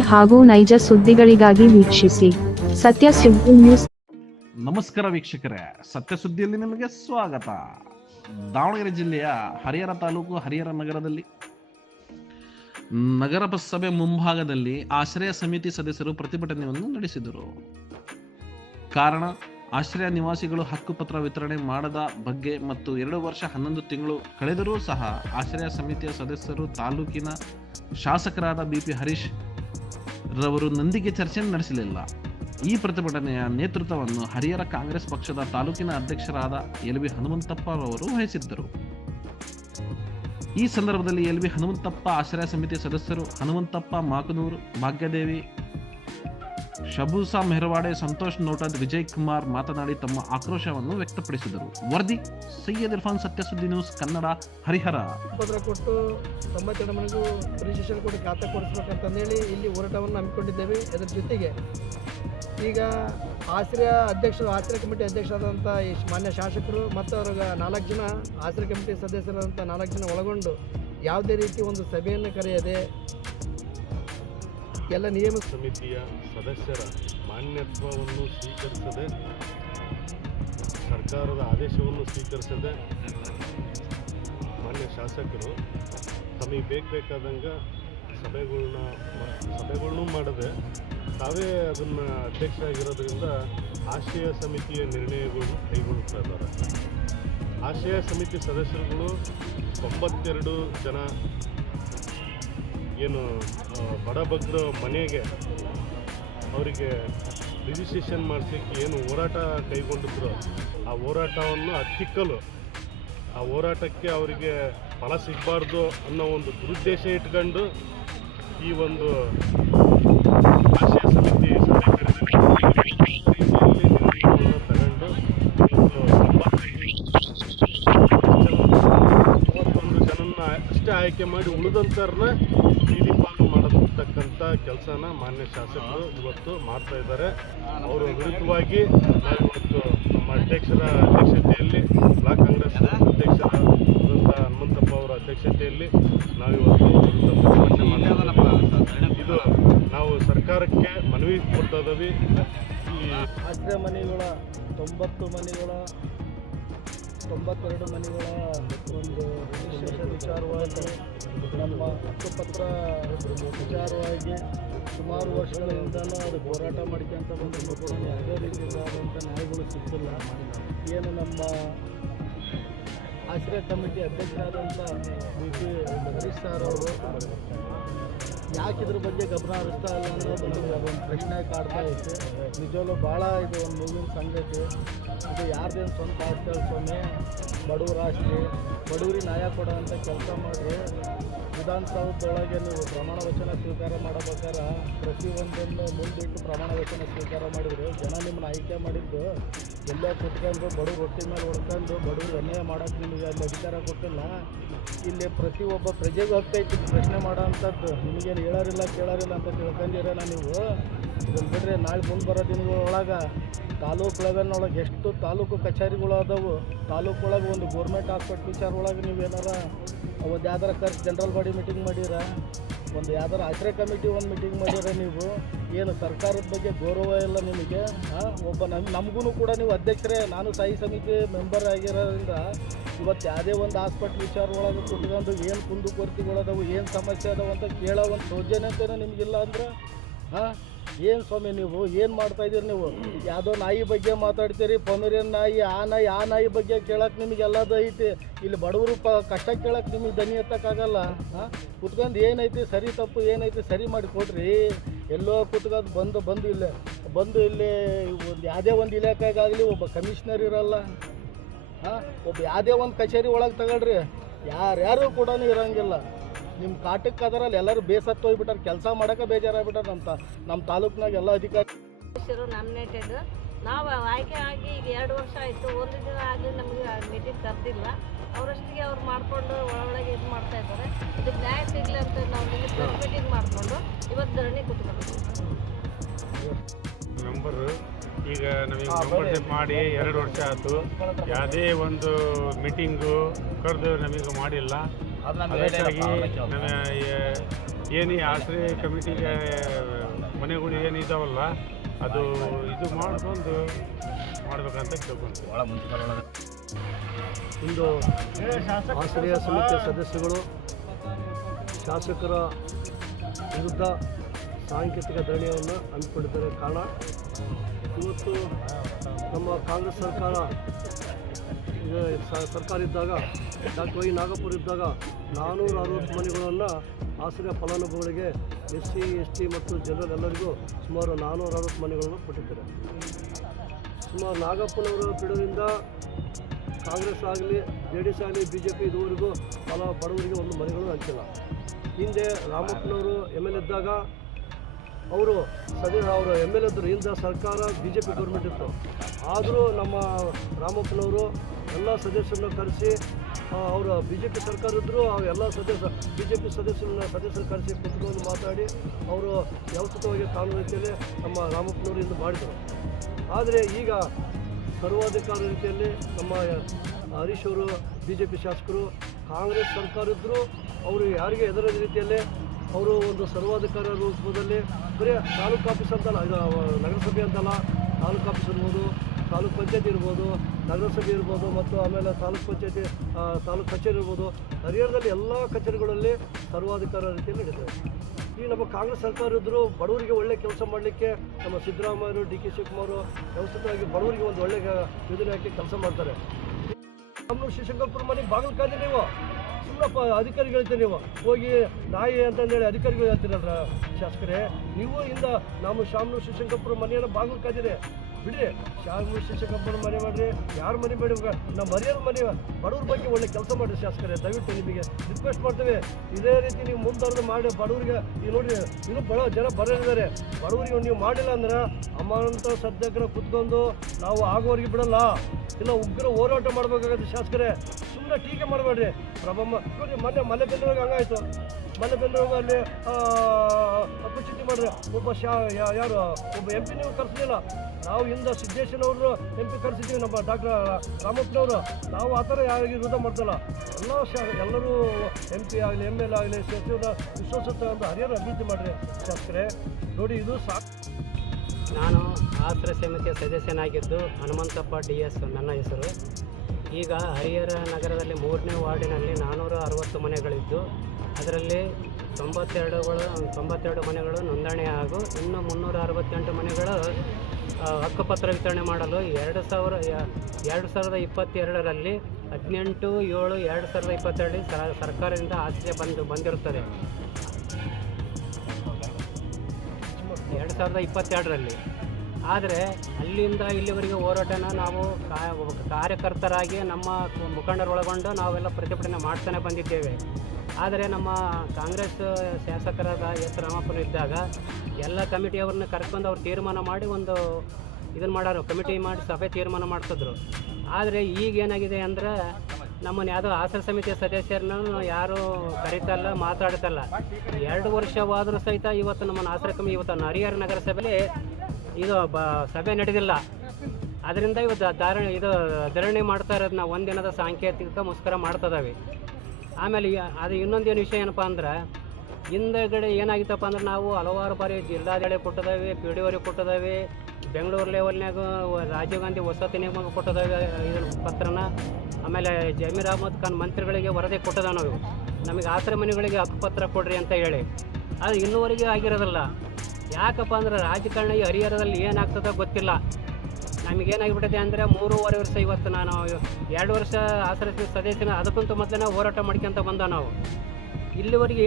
ಹಾಗೂ ನೈಜ ಸುದ್ದಿಗಳಿಗಾಗಿ ವೀಕ್ಷಿಸಿ ಸತ್ಯ ಸುದ್ದಿ ನ್ಯೂಸ್. ನಮಸ್ಕಾರ ವೀಕ್ಷಕರೇ, ಸತ್ಯ ಸುದ್ದಿಯಲ್ಲಿ ನಿಮಗೆ ಸ್ವಾಗತ. ದಾವಣಗೆರೆ ಜಿಲ್ಲೆಯ ಹರಿಹರ ತಾಲೂಕು, ಹರಿಹರ ನಗರದಲ್ಲಿ ನಗರ ಸಭೆ ಮುಂಭಾಗದಲ್ಲಿ ಆಶ್ರಯ ಸಮಿತಿ ಸದಸ್ಯರು ಪ್ರತಿಭಟನೆಯನ್ನು ನಡೆಸಿದರು. ಕಾರಣ ಆಶ್ರಯ ನಿವಾಸಿಗಳು ಹಕ್ಕುಪತ್ರ ವಿತರಣೆ ಮಾಡದ ಬಗ್ಗೆ ಮತ್ತು ಎರಡು ವರ್ಷ ಹನ್ನೊಂದು ತಿಂಗಳು ಕಳೆದರೂ ಸಹ ಆಶ್ರಯ ಸಮಿತಿಯ ಸದಸ್ಯರು ತಾಲೂಕಿನ ಶಾಸಕರಾದ ಬಿಪಿ ಹರೀಶ್ ರವರು ನಂದಿಗೆ ಚರ್ಚೆ ನಡೆಸಲಿಲ್ಲ. ಈ ಪ್ರತಿಭಟನೆಯ ನೇತೃತ್ವವನ್ನು ಹರಿಹರ ಕಾಂಗ್ರೆಸ್ ಪಕ್ಷದ ತಾಲೂಕಿನ ಅಧ್ಯಕ್ಷರಾದ ಎಲ್ ಬಿ ಹನುಮಂತಪ್ಪ ರವರು ವಹಿಸಿದ್ದರು. ಈ ಸಂದರ್ಭದಲ್ಲಿ ಎಲ್ ಬಿ ಹನುಮಂತಪ್ಪ ಆಶ್ರಯ ಸಮಿತಿ ಸದಸ್ಯರು ಹನುಮಂತಪ್ಪ ಮಾಕನೂರು, ಭಾಗ್ಯದೇವಿ ಶಬೂಸಾ ಮೆಹರವಾಡೆ ಸಂತೋಷ್ ನೋಟದ್ ವಿಜಯ್ ಕುಮಾರ್ ಮಾತನಾಡಿ ತಮ್ಮ ಆಕ್ರೋಶವನ್ನು ವ್ಯಕ್ತಪಡಿಸಿದರು. ವರದಿ, ಸೈಯದ್ ಇರ್ಫಾನ್ ಸತ್ಯ ಸುದ್ದಿ ನ್ಯೂಸ್, ಕನ್ನಡ, ಹರಿಹರ. ಪತ್ರ ಕೊಟ್ಟು ತೊಂಬತ್ತೆರಡು ಮನೆಗೂ ರಿಜಿಸ್ಟ್ರೇಷನ್ ಕೊಟ್ಟು ಖಾತೆ ಕೊಡಿಸ್ಬೇಕಂತಂದೇಳಿ ಇಲ್ಲಿ ಹೋರಾಟವನ್ನು ಹಮ್ಮಿಕೊಂಡಿದ್ದೇವೆ. ಅದರ ಜೊತೆಗೆ ಈಗ ಆಶ್ರಯ ಅಧ್ಯಕ್ಷರು, ಆಶ್ರಯ ಕಮಿಟಿ ಅಧ್ಯಕ್ಷರಾದಂಥ ಮಾನ್ಯ ಶಾಸಕರು ಮತ್ತು ಅವ್ರಿಗೆ ನಾಲ್ಕು ಜನ ಆಶ್ರಯ ಕಮಿಟಿ ಸದಸ್ಯರಾದಂಥ ನಾಲ್ಕು ಜನ ಒಳಗೊಂಡು ಯಾವುದೇ ರೀತಿ ಒಂದು ಸಭೆಯನ್ನು ಕರೆಯದೆ ಎಲ್ಲ ನಿಯಮ ಸಮಿತಿಯ ಸದಸ್ಯರ ಮಾನ್ಯತ್ವವನ್ನು ಸ್ವೀಕರಿಸದೆ, ಸರ್ಕಾರದ ಆದೇಶವನ್ನು ಸ್ವೀಕರಿಸದೆ ಮಾನ್ಯ ಶಾಸಕರು ತಮಗೆ ಬೇಕು ಬೇಕಾದಂಗೆ ಸಭೆಗಳನ್ನ ಸಭೆಗಳನ್ನೂ ಮಾಡದೆ ತಾವೇ ಅದನ್ನು ಅಧ್ಯಕ್ಷ ಆಗಿರೋದ್ರಿಂದ ಆಶಯ ಸಮಿತಿಯ ನಿರ್ಣಯಗಳನ್ನು ಕೈಗೊಳ್ಳುತ್ತಾ ಇದ್ದಾರೆ. ಆಶಯ ಸಮಿತಿ ಸದಸ್ಯರುಗಳು ತೊಂಬತ್ತೆರಡು ಜನ ಏನು ಬಡ ಮನೆಗೆ ಅವರಿಗೆ ರಿಜಿಸ್ಟ್ರೇಷನ್ ಮಾಡಿಸಲಿಕ್ಕೆ ಏನು ಹೋರಾಟ ಕೈಗೊಂಡಿದ್ರು ಆ ಹೋರಾಟವನ್ನು ಹತ್ತಿಕ್ಕಲು ಆ ಹೋರಾಟಕ್ಕೆ ಅವರಿಗೆ ಫಲ ಸಿಗಬಾರ್ದು ಅನ್ನೋ ಒಂದು ದುರುದ್ದೇಶ ಇಟ್ಕೊಂಡು ಈ ಒಂದು ಆಶಯ ಸಮಿತಿ ತಗೊಂಡು ಒಂದು ಜನನ್ನ ಅಷ್ಟೇ ಆಯ್ಕೆ ಮಾಡಿ ಉಳಿದಂಥವ್ರನ್ನ ಮಾಡತಕ್ಕಂಥ ಕೆಲಸನ ಮಾನ್ಯ ಶಾಸಕರು ಇವತ್ತು ಮಾಡ್ತಾ ಇದ್ದಾರೆ. ಅವರ ವಿರುದ್ಧವಾಗಿ ನಾವು ಇವತ್ತು ನಮ್ಮ ಅಧ್ಯಕ್ಷರ ಅಧ್ಯಕ್ಷತೆಯಲ್ಲಿ ಬ್ಲಾಕ್ ಕಾಂಗ್ರೆಸ್ ಅಧ್ಯಕ್ಷರ ಹನುಮಂತಪ್ಪ ಅವರ ಅಧ್ಯಕ್ಷತೆಯಲ್ಲಿ ನಾವಿವತ್ತು ಇವತ್ತು ಇದು ನಾವು ಸರ್ಕಾರಕ್ಕೆ ಮನವಿ ಕೊಡ್ತಾ ಇದ್ದೀವಿ. ಈ ಮನೆಗಳ ತೊಂಬತ್ತು ಮನೆಗಳ ತೊಂಬತ್ತೆರಡು ಮನೆಗಳ ಒಂದು ರಿಜಿಸ್ಟ್ರೇಷನ್ ವಿಚಾರವಾಗಿ ನಮ್ಮ ಹಕ್ಕುಪತ್ರ ವಿಚಾರವಾಗಿ ಸುಮಾರು ವರ್ಷಗಳಿಂದಲೂ ಅದು ಹೋರಾಟ ಮಾಡ್ಕೊಂತ ಬಂದು ಕೂಡ ಯಾವುದೇ ರೀತಿಯಾದಂಥ ನ್ಯಾಯಗಳು ಸಿಗ್ತಿಲ್ಲ. ಏನು ನಮ್ಮ ಆಶ್ರಯ ಕಮಿಟಿ ಅಧ್ಯಕ್ಷರಾದಂಥ ಬಿ ಪಿ ಹರೀಶ್ ಸರ್ ಅವರು ಯಾಕೆ ಇದ್ರ ಬಗ್ಗೆ ಗಮನ ಹರಿಸ್ತಾ ಇಲ್ಲ ಅನ್ನೋದು ಒಂದು ಪ್ರಶ್ನೆ ಕಾಡ್ತಾ ಇದೆ ನಿಜವಲ್ಲೂ ಭಾಳ ಇದು ಒಂದು ಮೂವಿನ ಸಂಗತಿ. ಇದು ಯಾರ್ದೇನು ಸ್ವಂತ ಆಗ್ತದೆ ಸ್ವಾಮಿ? ಬಡವ್ರ ಆಸ್ತಿ ಬಡವರಿಗೆ ನ್ಯಾಯ ಕೊಡೋವಂಥ ಕೆಲಸ ಮಾಡಿರಿ. ವಿಧಾನಸೌಧದೊಳಗೆ ನೀವು ಪ್ರಮಾಣ ವಚನ ಸ್ವೀಕಾರ ಮಾಡಬೇಕಾದ್ರೆ ಪ್ರತಿಯೊಂದನ್ನು ಮುಂದಿಟ್ಟು ಪ್ರಮಾಣ ವಚನ ಸ್ವೀಕಾರ ಮಾಡಿದ್ರು ಜನ ನಿಮ್ಮನ್ನ ಆಯ್ಕೆ ಮಾಡಿದ್ದು, ಎಲ್ಲೇ ಕುತ್ಕೊಂಡು ಬಡವ್ರು ರೊಟ್ಟಿ ಮೇಲೆ ಹೊಡ್ಕೊಂಡು ಬಡವ್ರು ಅನ್ಯಾಯ ಮಾಡೋಕ್ಕೆ ನಿಮಗೆ ಅಲ್ಲಿ ಅಧಿಕಾರ ಕೊಟ್ಟಿಲ್ಲ. ಇಲ್ಲಿ ಪ್ರತಿಯೊಬ್ಬ ಪ್ರಜೆಗೂ ಹಕ್ಕೈತಿ ಪ್ರಶ್ನೆ ಮಾಡೋ ಅಂಥದ್ದು ನಿಮಗೇನು ಹೇಳೋರಿಲ್ಲ, ಕೇಳೋರಿಲ್ಲ ಅಂತ ತಿಳ್ಕೊಂಡಿರಲ್ಲ ನೀವು. ಇದನ್ನು ಬಿಟ್ಟರೆ ನಾಳೆ ಮುಂದೆ ಬರೋ ದಿನಗಳೊಳಗೆ ತಾಲೂಕು ಲೆವೆಲ್ನೊಳಗೆ ಎಷ್ಟು ತಾಲೂಕು ಕಚೇರಿಗಳು ಅದಾವು ತಾಲೂಕು ಒಳಗೆ ಒಂದು ಗೋರ್ಮೆಂಟ್ ಹಾಸ್ಪಿಟ್ಲ್ ವಿಚಾರ ಒಳಗೆ ನೀವು ಏನಾರ ಒಂದು ಯಾವ್ದಾರ ಖರ್ಚು ಜನರಲ್ ಬಾಡಿ ಮೀಟಿಂಗ್ ಮಾಡಿರ, ಒಂದು ಯಾವ್ದಾರ ಆಶ್ರಯ ಕಮಿಟಿ ಒಂದು ಮೀಟಿಂಗ್ ಮಾಡಿರ ನೀವು, ಏನು ಸರ್ಕಾರದ ಬಗ್ಗೆ ಗೌರವ ಇಲ್ಲ ನಿಮಗೆ ಒಬ್ಬ ನಮ್ಮ ನಮಗೂ ಕೂಡ ನೀವು ಅಧ್ಯಕ್ಷರೇ, ನಾನು ಸ್ಥಾಯಿ ಸಮಿತಿ ಮೆಂಬರ್ ಆಗಿರೋದ್ರಿಂದ ಇವತ್ತು ಯಾವುದೇ ಒಂದು ಹಾಸ್ಪಿಟ್ಲ್ ವಿಚಾರ ಒಳಗೆ ಕುಟ್ಕೊಂಡು ಏನು ಕುಂದುಕೊರತೆಗಳದಾವು ಏನು ಸಮಸ್ಯೆ ಅದಾವು ಅಂತ ಕೇಳೋ ಒಂದು ಸೌಜನ್ಯತೆನೂ ನಿಮಗಿಲ್ಲ ಅಂದ್ರೆ ಹಾಂ? ಏನು ಸ್ವಾಮಿ ನೀವು? ಏನು ಮಾಡ್ತಾ ಇದ್ದೀರಿ ನೀವು? ಯಾವುದೋ ನಾಯಿ ಬಗ್ಗೆ ಮಾತಾಡ್ತೀರಿ ಪೊಮೇರಿಯನ್ ನಾಯಿ, ಆ ನಾಯಿ ಆ ನಾಯಿ ಬಗ್ಗೆ ಕೇಳಕ್ಕೆ ನಿಮಗೆ ಎಲ್ಲದ ಐತಿ. ಇಲ್ಲಿ ಬಡವರು ಪ ಕಷ್ಟ ಕೇಳಕ್ಕೆ ನಿಮಗೆ ದನಿ ಎತ್ತಕ್ಕಾಗಲ್ಲ, ಹಾಂ? ಕುತ್ಕೊಂಡು ಏನೈತಿ, ಸರಿ ತಪ್ಪು ಏನೈತಿ ಸರಿ ಮಾಡಿ ಕೊಡ್ರಿ. ಎಲ್ಲೋ ಕುತ್ಕೊಂಡು ಬಂದು ಬಂದು ಇಲ್ಲೇ, ಬಂದು ಇಲ್ಲಿ ಒಂದು ಯಾವುದೇ ಒಂದು ಇಲಾಖೆಗಾಗಲಿ ಒಬ್ಬ ಕಮಿಷನರ್ ಇರಲ್ಲ, ಹಾಂ? ಒಬ್ಬ ಯಾವುದೇ ಒಂದು ಕಚೇರಿ ಒಳಗೆ ತಗೊಳ್ರಿ. ಯಾರ್ಯಾರು ಕೂಡ ಇರಂಗಿಲ್ಲ. ನಿಮ್ಮ ಕಾಟಕ್ಕೆ ಅದರಲ್ಲಿ ಎಲ್ಲರೂ ಬೇಸತ್ತು ಹೋಗ್ಬಿಟ್ಟಾರೆ ಕೆಲಸ ಮಾಡೋಕೆ ಬೇಜಾರಾಗ್ಬಿಟ್ಟಾರೆ ನಮ್ಮ ತಾ ನಮ್ಮ ತಾಲೂಕ್ನಾಗ ಎಲ್ಲ ಅಧಿಕಾರಿ ಹೆಸರು ನಾಮಿನೇಟೆಡ್ ನಾವು ಆಯ್ಕೆ ಆಗಿ ಈಗ ಎರಡು ವರ್ಷ ಆಯಿತು ಒಂದು ದಿನ ಆಗಲಿ ನಮಗೆ ಮೀಟಿಂಗ್ ಕರೆದಿಲ್ಲ. ಅವರಷ್ಟಿಗೆ ಅವ್ರು ಮಾಡಿಕೊಂಡು ಒಳಗೊಳಗೆ ಇದು ಮಾಡ್ತಾ ಇದ್ದಾರೆ. ಇದು ನ್ಯಾಯ ಸಿಗಲಿ ಅಂತ ನಾವು ನಿನ್ನೆ ಪ್ರೆಸ್ ಮೀಟಿಂಗ್ ಮಾಡಿಕೊಂಡು ಇವತ್ತು ಧರಣಿ ಕೂತ್ಕೊಂಡಿದ್ದೀವಿ. ಮೆಂಬರ್ ಈಗ ನಮಗೆ ಮೆಂಬರ್ಶಿಪ್ ಮಾಡಿ ಎರಡು ವರ್ಷ ಆಯಿತು. ಯಾವುದೇ ಒಂದು ಮೀಟಿಂಗು ಕರೆದು ನಮಗೆ ಮಾಡಿಲ್ಲ. ಅದಕ್ಕಾಗಿ ನಮ್ಮ ಏನು ಈ ಆಶ್ರಯ ಕಮಿಟಿಗೆ ಮನೆಗಳು ಏನಿದಾವಲ್ಲ ಅದು ಇದು ಮಾಡಿಕೊಂಡು ಮಾಡ್ಬೇಕಂತ ಕೇಳ್ಕೊಂತೀವಿ. ಇಂದು ಆಶ್ರಯ ಸಮಿತಿ ಸದಸ್ಯಗಳು ಶಾಸಕರ ವಿರುದ್ಧ ಸಾಂಕೇತಿಕ ಧರಣಿಯನ್ನು ಹಮ್ಮಿಕೊಂಡಿದ್ದಾರೆ ಕಾರಣ ಇವತ್ತು ನಮ್ಮ ಕಾಂಗ್ರೆಸ್ ಸರ್ಕಾರ ಸರ್ಕಾರ ಇದ್ದಾಗ, ಡಾಕ್ಟರ್ ವೈ ನಾಗಪುರ ಇದ್ದಾಗ ನಾನ್ನೂರ ಅರವತ್ತು ಮನೆಗಳನ್ನು ಆಶ್ರಯ ಫಲಾನುಭವಿಗಳಿಗೆ ಎಸ್ ಸಿ ಎಸ್ ಟಿ ಮತ್ತು ಜನರಲ್ ಎಲ್ಲರಿಗೂ ಸುಮಾರು ನಾನ್ನೂರ ಅರವತ್ತು ಮನೆಗಳನ್ನು ಕೊಟ್ಟಿದ್ದಾರೆ. ಸುಮಾರು ನಾಗಪ್ಪನವರ ಬಿಡೋದ್ರಿಂದ ಕಾಂಗ್ರೆಸ್ ಆಗಲಿ, ಜೆ ಡಿ ಎಸ್ ಆಗಲಿ, ಬಿ ಜೆ ಪಿ ಇದುವರೆಗೂ ಫಲ ಬಡವರಿಗೆ ಒಂದು ಮನೆಗಳು ಹಂಚಿಲ್ಲ. ಹಿಂದೆ ರಾಮಪ್ಪನವರು ಎಂ ಎಲ್ ಇದ್ದಾಗ ಅವರು ಸದ್ಯ ಅವರು, ಎಂ ಎಲ್ ಎದ್ರು ಇಲ್ಲದ ಸರ್ಕಾರ ಬಿ ಜೆ ಪಿ ಗೌರ್ಮೆಂಟ್ ಇತ್ತು. ಆದರೂ ನಮ್ಮ ರಾಮಪ್ಪನವರು ಎಲ್ಲ ಸದಸ್ಯರನ್ನು ಕರೆಸಿ ಅವರು ಬಿ ಜೆ ಪಿ ಸರ್ಕಾರ ಇದ್ದರು ಎಲ್ಲ ಸದಸ್ಯ ಬಿ ಜೆ ಪಿ ಸದಸ್ಯರನ್ನ, ಸದಸ್ಯರು ಕರೆಸಿ ಕುತ್ಕೊಂಡು ಮಾತಾಡಿ, ಅವರು ವ್ಯವಸ್ಥಿತವಾಗಿ ಕಾನೂನು ರೀತಿಯಲ್ಲಿ ನಮ್ಮ ರಾಮಪ್ಪನವರು ಇಂದು ಮಾಡಿದರು. ಆದರೆ ಈಗ ಸರ್ವಾಧಿಕಾರ ರೀತಿಯಲ್ಲಿ ನಮ್ಮ ಹರೀಶ್ ಅವರು ಬಿ ಜೆ ಪಿ ಶಾಸಕರು, ಕಾಂಗ್ರೆಸ್ ಸರ್ಕಾರ ಇದ್ದರೂ ಅವರು ಯಾರಿಗೆ ಎದುರದ ರೀತಿಯಲ್ಲಿ ಅವರು ಒಂದು ಸರ್ವಾಧಿಕಾರ ರೂಪದಲ್ಲಿ ಬರೀ ತಾಲೂಕು ಆಫೀಸ್ ಅಂತಲ್ಲ ನಗರಸಭೆ ಅಂತಲ್ಲ, ತಾಲೂಕು ಆಫೀಸ್ ಇರ್ಬೋದು, ತಾಲೂಕು ಪಂಚಾಯತಿ ಇರ್ಬೋದು, ನಗರಸಭೆ ಇರ್ಬೋದು, ಮತ್ತು ಆಮೇಲೆ ತಾಲೂಕು ಪಂಚಾಯತಿ ತಾಲೂಕು ಕಚೇರಿ ಇರ್ಬೋದು, ಹರಿಹರದಲ್ಲಿ ಎಲ್ಲ ಕಚೇರಿಗಳಲ್ಲಿ ಸರ್ವಾಧಿಕಾರ ರೀತಿಯಲ್ಲಿ ನಡೀತದೆ ಈ ನಮ್ಮ ಕಾಂಗ್ರೆಸ್ ಸರ್ಕಾರ ಇದ್ದರೂ ಬಡವರಿಗೆ ಒಳ್ಳೆ ಕೆಲಸ ಮಾಡಲಿಕ್ಕೆ ನಮ್ಮ ಸಿದ್ದರಾಮಯ್ಯರು, ಡಿ ಕೆ ಶಿವಕುಮಾರ್ ವ್ಯವಸ್ಥಿತವಾಗಿ ಬಡವರಿಗೆ ಒಂದು ಒಳ್ಳೆ ಯೋಜನೆ ಹಾಕಿ ಕೆಲಸ ಮಾಡ್ತಾರೆ. ನಮ್ಮ ಶಿವಶಂಕರ್ಪುರ ಮನೆಗೆ ಬಾಗಿಲು ನೀವು? ಸುಮ್ಮನಪ್ಪ ಹೇಳ್ತೀರಿ ನೀವು. ಹೋಗಿ ನಾಯಿ ಅಂತಂದೇಳಿ ಅಧಿಕಾರಿಗಳು ಹೇಳ್ತೀರಲ್ರ ಶಾಸಕರೇ? ನೀವು ಇಂದ ನಮ್ಮ ಶಾಮನೂರು ಶಿವಶಂಕರ್ಪುರ ಮನೆಯನ್ನು ಬಾಗಿಲು ಕಾದಿರಿ ಬಿಡ್ರಿ, ಶಾಮನೂರು ಶಿವಶಂಕರ್ಪುರ ಮನೆ ಮಾಡಿರಿ. ಯಾರ ಮನೆ ಬೇಡ ನಮ್ಮ ಮನೆಯವ್ರ ಮನೆ, ಬಡವ್ರ ಬಗ್ಗೆ ಒಳ್ಳೆ ಕೆಲಸ ಮಾಡಿರಿ ಶಾಸಕರೇ, ದಯವಿಟ್ಟು ನಿಮಗೆ ರಿಕ್ವೆಸ್ಟ್ ಮಾಡ್ತೇವೆ. ಇದೇ ರೀತಿ ನೀವು ಮುಂದುವರೆದು ಮಾಡಿ ಬಡವರಿಗೆ ಈಗ ನೋಡಿ, ಇನ್ನೂ ಬಡ ಜನ ಬರೋರಿದ್ದಾರೆ ಬಡವರಿಗೆ ನೀವು ಮಾಡಿಲ್ಲ ಅಂದ್ರೆ ಅಮಾನಂತ ಸದ್ಯಕ್ಕೆ ಕುತ್ಕೊಂಡು ನಾವು ಆಗೋರಿಗೆ ಬಿಡಲ್ಲ. ಇಲ್ಲ, ಉಗ್ರ ಹೋರಾಟ ಮಾಡಬೇಕಾಗತ್ತೆ ಶಾಸಕರೇ. ಸುಮ್ಮನೆ ಟೀಕೆ ಮಾಡಬೇಡ್ರಿ. ಪ್ರಭಮ್ಮ ನೋಡಿ ಮೊನ್ನೆ ಮನೆ ಬೆನ್ನೂರಿಗೆ ಹಂಗಾಯ್ತು. ಮಲೆ ಅಲ್ಲಿ ಅಪಚಿತಿ ಮಾಡ್ರಿ ಒಬ್ಬ ಶಾ ಯಾರು? ಒಬ್ಬ ಎಂ ಪಿ ನೀವು ಕರೆಸಲಿಲ್ಲ ನಾವು ಹಿಂದೆ ಸಿದ್ದೇಶನವರು ಎಂ ಪಿ ಕರೆಸಿದ್ದೀವಿ, ನಮ್ಮ ಡಾಕ್ಟರ್ ರಾಮಪ್ಪನವರು. ನಾವು ಆ ಥರ ಯಾರಿಗೆ ವಿರೋಧ ಮಾಡ್ತಲ್ಲ. ಎಲ್ಲ ಎಲ್ಲರೂ ಎಂ ಪಿ ಆಗಲಿ ಎಂ ಎಲ್ ಆಗಲಿ, ಸಚಿವರ ವಿಶ್ವಾಸತೆ ಅಂತ ಹರಿಯರು ಅಭಿವೃದ್ಧಿ ಮಾಡಿರಿ. ಶಾಸ್ತ್ರೆ ನೋಡಿ ಇದು ಸಾಕು ನಾನು ಆಶ್ರಯ ಸಮಿತಿಯ ಸದಸ್ಯನಾಗಿದ್ದು ಹನುಮಂತಪ್ಪ ಡಿ ಎಸ್ ನನ್ನ ಹೆಸರು. ಈಗ ಹರಿಹರ ನಗರದಲ್ಲಿ ಮೂರನೇ ವಾರ್ಡಿನಲ್ಲಿ ನಾನ್ನೂರ ಅರವತ್ತು ಮನೆಗಳಿದ್ದು, ಅದರಲ್ಲಿ ತೊಂಬತ್ತೆರಡುಗಳು ತೊಂಬತ್ತೆರಡು ಮನೆಗಳು ನೋಂದಣಿ ಹಾಗೂ ಇನ್ನು ಮುನ್ನೂರ ಅರವತ್ತೆಂಟು ಮನೆಗಳು ಹಕ್ಕುಪತ್ರ ವಿತರಣೆ ಮಾಡಲು ಎರಡು ಸಾವಿರ, ಎರಡು ಸಾವಿರದ ಇಪ್ಪತ್ತೆರಡರಲ್ಲಿ ಹದಿನೆಂಟು, ಏಳು, ಎರಡು ಸಾವಿರದ ಇಪ್ಪತ್ತೆರಡು ಸರ್ಕಾರದಿಂದ ಆಶ್ರಯ ಬಂದು, ಬಂದಿರುತ್ತದೆ. ಎರಡು ಸಾವಿರದ ಇಪ್ಪತ್ತೆರಡರಲ್ಲಿ ಆದರೆ ಅಲ್ಲಿಂದ ಇಲ್ಲಿವರೆಗೆ ಹೋರಾಟನ ನಾವು ಕಾರ್ಯಕರ್ತರಾಗಿ ನಮ್ಮ ಮುಖಂಡರೊಳಗೊಂಡು ನಾವೆಲ್ಲ ಪ್ರತಿಭಟನೆ ಮಾಡ್ತಾನೆ ಬಂದಿದ್ದೇವೆ. ಆದರೆ ನಮ್ಮ ಕಾಂಗ್ರೆಸ್ ಶಾಸಕರಾದ ಎಸ್ ರಾಮಪ್ಪನ ಇದ್ದಾಗ ಎಲ್ಲ ಕಮಿಟಿಯವ್ರನ್ನ ಕರ್ಕೊಂಡು ಅವ್ರು ತೀರ್ಮಾನ ಮಾಡಿ ಒಂದು ಇದನ್ನು ಮಾಡೋರು, ಕಮಿಟಿ ಮಾಡಿ ಸಭೆ ತೀರ್ಮಾನ ಮಾಡ್ತಿದ್ರು ಆದರೆ ಈಗ ಏನಾಗಿದೆ ಅಂದರೆ ನಮ್ಮನ್ನು ಯಾವುದೋ ಆಸರ ಸಮಿತಿಯ ಸದಸ್ಯರನ್ನ ಯಾರೂ ಕರೀತಲ್ಲ, ಮಾತಾಡ್ತಲ್ಲ. ಎರಡು ವರ್ಷವಾದರೂ ಸಹಿತ ಇವತ್ತು ನಮ್ಮನ್ನು ಆಸರ ಕಮ್ಮಿ ಇವತ್ತು ಹರಿಹರ ನಗರಸಭೆಯಲ್ಲಿ ಇದು ಬ, ಸಭೆ ನಡೆದಿಲ್ಲ. ಅದರಿಂದ ಇವತ್ತು ಧಾರಣೆ, ಇದು ಧರಣಿ ಮಾಡ್ತಾ ಇರೋದನ್ನ ಒಂದಿನದ ಸಾಂಕೇತಿಕ ಮುಸ್ಕರ ಮಾಡ್ತದವೆ ಆಮೇಲೆ ಅದು ಇನ್ನೊಂದೇನು ವಿಷಯ ಏನಪ್ಪ ಅಂದ್ರೆ, ಹಿಂದಗಡೆ ಏನಾಗಿತ್ತಪ್ಪ ಅಂದ್ರೆ ನಾವು ಹಲವಾರು ಬಾರಿ ಜಿಲ್ಲಾಡಳಿತ ಕೊಟ್ಟಿದ್ದಾವೆ ಪಿ ಡಿ ಅವ್ರಿಗೆ ಕೊಟ್ಟಿದ್ದಾವೆ ಬೆಂಗಳೂರು ಲೆವೆಲ್ನಾಗ ರಾಜೀವ್ ಗಾಂಧಿ ವಸತಿ ನಿಗಮಕ್ಕೆ ಕೊಟ್ಟಿದ್ದಾವೆ ಇದ್ರ ಪತ್ರನ. ಆಮೇಲೆ ಜಮೀರ್ ಅಹಮದ್ ಖಾನ್ ಮಂತ್ರಿಗಳಿಗೆ ವರದಿ ಕೊಟ್ಟದ ನಾವು. ನಮಗೆ ಆಶ್ರಮನೆಗಳಿಗೆ ಮನೆಗಳಿಗೆ ಹಕ್ಕುಪತ್ರ ಕೊಡ್ರಿ ಅಂತ ಹೇಳಿ. ಅದು ಇನ್ನೂವರೆಗೆ ಆಗಿರೋದಿಲ್ಲ. ಯಾಕಪ್ಪ ಅಂದ್ರೆ ರಾಜಕಾರಣ ಈ ಹರಿಹರದಲ್ಲಿ ಏನಾಗ್ತದೋ ಗೊತ್ತಿಲ್ಲ. ನಮಗೇನಾಗಿಬಿಟ್ಟಿದೆ ಅಂದರೆ ಮೂರುವರೆ ವರ್ಷ ಇವತ್ತು ನಾನು ಎರಡು ವರ್ಷ ಆಸರಿಸಿದ ಸದಸ್ಯನ ಅದಕ್ಕಂತೂ ಮೊದಲೇ ಹೋರಾಟ ಮಾಡ್ಕೊಂತ ಬಂದ ನಾವು. ಇಲ್ಲಿವರೆಗೆ